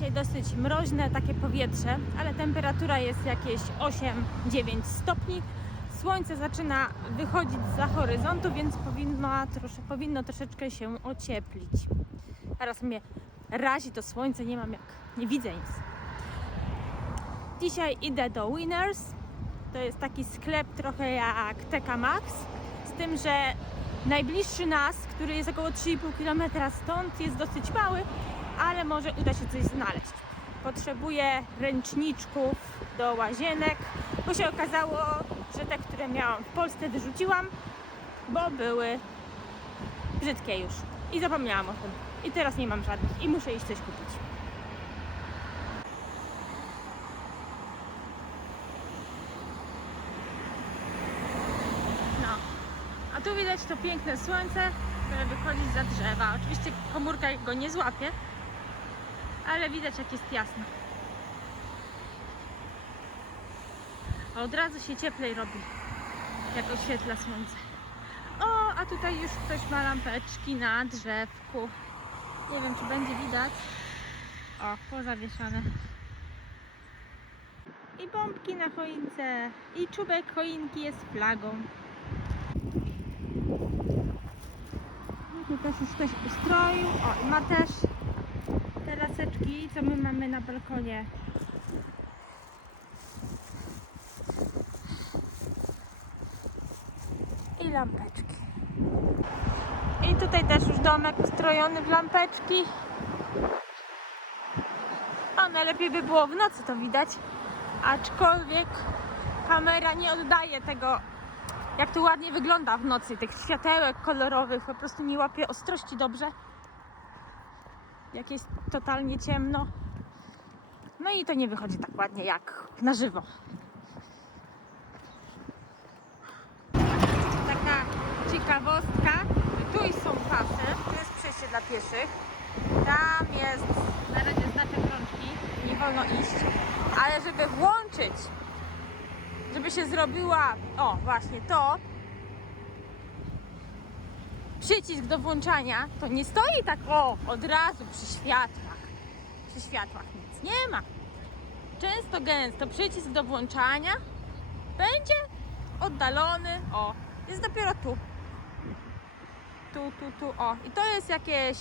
dzisiaj dosyć mroźne takie powietrze, ale temperatura jest jakieś 8-9 stopni. Słońce zaczyna wychodzić za horyzontu, więc powinno, trosze, powinno troszeczkę się ocieplić. Teraz mnie razi to słońce, nie mam jak, nie widzę nic. Dzisiaj idę do Winners. To jest taki sklep trochę jak TK Maxx, z tym, że najbliższy nas, który jest około 3,5 km stąd, jest dosyć mały, ale może uda się coś znaleźć. Potrzebuję ręczniczków do łazienek, bo się okazało, że te, które miałam w Polsce, wyrzuciłam, bo były brzydkie już. I zapomniałam o tym. I teraz nie mam żadnych i muszę iść coś kupić. No. A tu widać to piękne słońce, które wychodzi za drzewa. Oczywiście komórka go nie złapie, ale widać jak jest jasno. A od razu się cieplej robi, jak oświetla słońce. O, a tutaj już ktoś ma lampeczki na drzewku. Nie wiem, czy będzie widać. O, pozawieszane. I bombki na choince. I czubek choinki jest flagą. Tu też już ktoś ustroił. O, i ma też te laseczki, co my mamy na balkonie. I lampeczki. I tutaj też już domek ustrojony w lampeczki. A najlepiej by było w nocy to widać. Aczkolwiek kamera nie oddaje tego, jak to ładnie wygląda w nocy. Tych światełek kolorowych po prostu nie łapie ostrości dobrze. Jak jest totalnie ciemno. No i to nie wychodzi tak ładnie jak na żywo. Taka ciekawostka. Tu są pasy, tu jest przejście dla pieszych. Tam jest na razie znaczek rączki, nie wolno iść. Ale żeby włączyć, żeby się zrobiła, o właśnie to, przycisk do włączania, to nie stoi tak o, od razu przy światłach. Przy światłach nic nie ma. Często gęsto przycisk do włączania będzie oddalony, o, jest dopiero tu. Tu, tu, tu, o. I to jest jakieś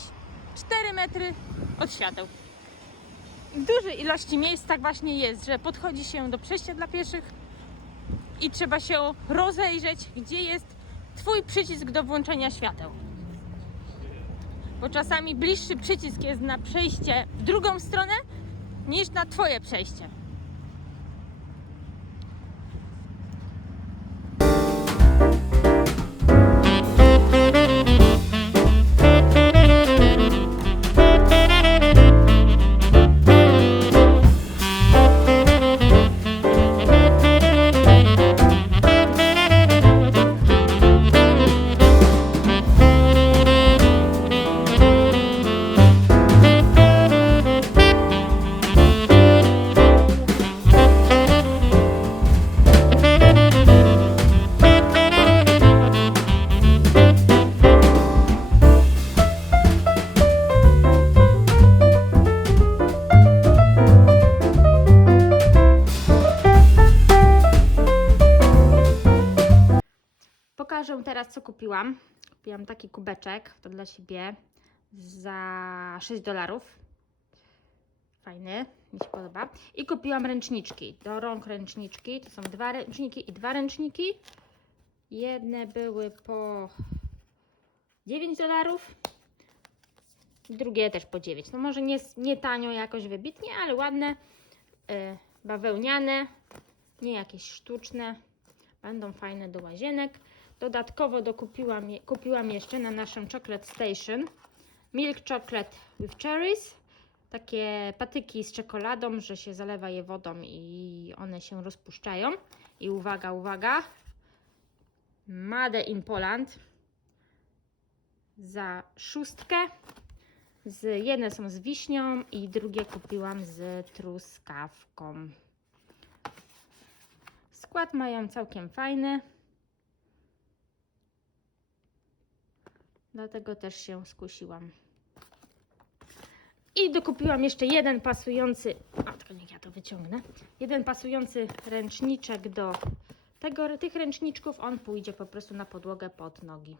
4 metry od świateł. W dużej ilości miejsc tak właśnie jest, że podchodzi się do przejścia dla pieszych i trzeba się rozejrzeć, gdzie jest Twój przycisk do włączenia świateł. Bo czasami bliższy przycisk jest na przejście w drugą stronę niż na Twoje przejście. Teraz, co kupiłam. Kupiłam taki kubeczek, to dla siebie, za 6 dolarów. Fajny, mi się podoba. I kupiłam ręczniczki, do rąk ręczniczki. To są dwa ręczniki i dwa ręczniki. Jedne były po 9 dolarów, drugie też po 9. No może nie, nie tanio jakoś wybitnie, ale ładne, yy, bawełniane, nie jakieś sztuczne. Będą fajne do łazienek. Dodatkowo dokupiłam, kupiłam jeszcze na naszym Chocolate Station Milk Chocolate with Cherries. Takie patyki z czekoladą, że się zalewa je wodą i one się rozpuszczają. I uwaga, uwaga. Made in Poland za szóstkę. Z, jedne są z wiśnią i drugie kupiłam z truskawką. Skład mają całkiem fajny. Dlatego też się skusiłam. I dokupiłam jeszcze jeden pasujący, a tylko niech ja to wyciągnę, jeden pasujący ręczniczek do tego, tych ręczniczków. On pójdzie po prostu na podłogę pod nogi.